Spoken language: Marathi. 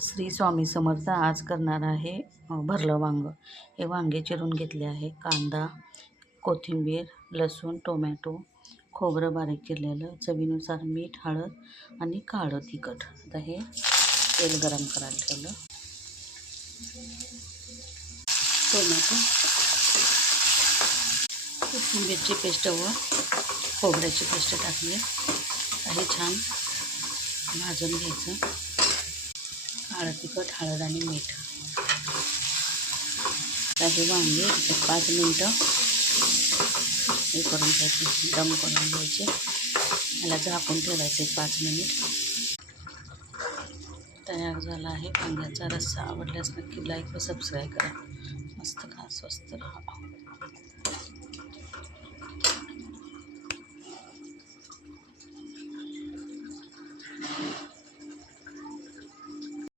श्री स्वामी समर्थ. आज करणार आहे भरलं वांगं. हे वांगे चिरून घेतले आहे. कांदा, कोथिंबीर, लसूण, टोमॅटो, खोबरं बारीक केलेलं, चवीनुसार मीठ, हळद आणि काळं तिखट. आता हे तेल गरम करायला ठेवलं. टोमॅटो, कोथिंबीरची पेस्ट व खोबऱ्याची पेस्ट टाकली. हे छान भाजून घ्यायचं. काळं तिखट, हळद आणि मीठ. आता हे वांगे 5 मिनटं हे करून घ्यायचे, दम करून घ्यायचे. याला झाकून ठेवायचे 5 मिनिट. तयार झाला आहे वांग्याचा रस्सा. आवडल्यास नक्की लाईक व सबस्क्राईब करा. मस्त खा, स्वस्त राहा.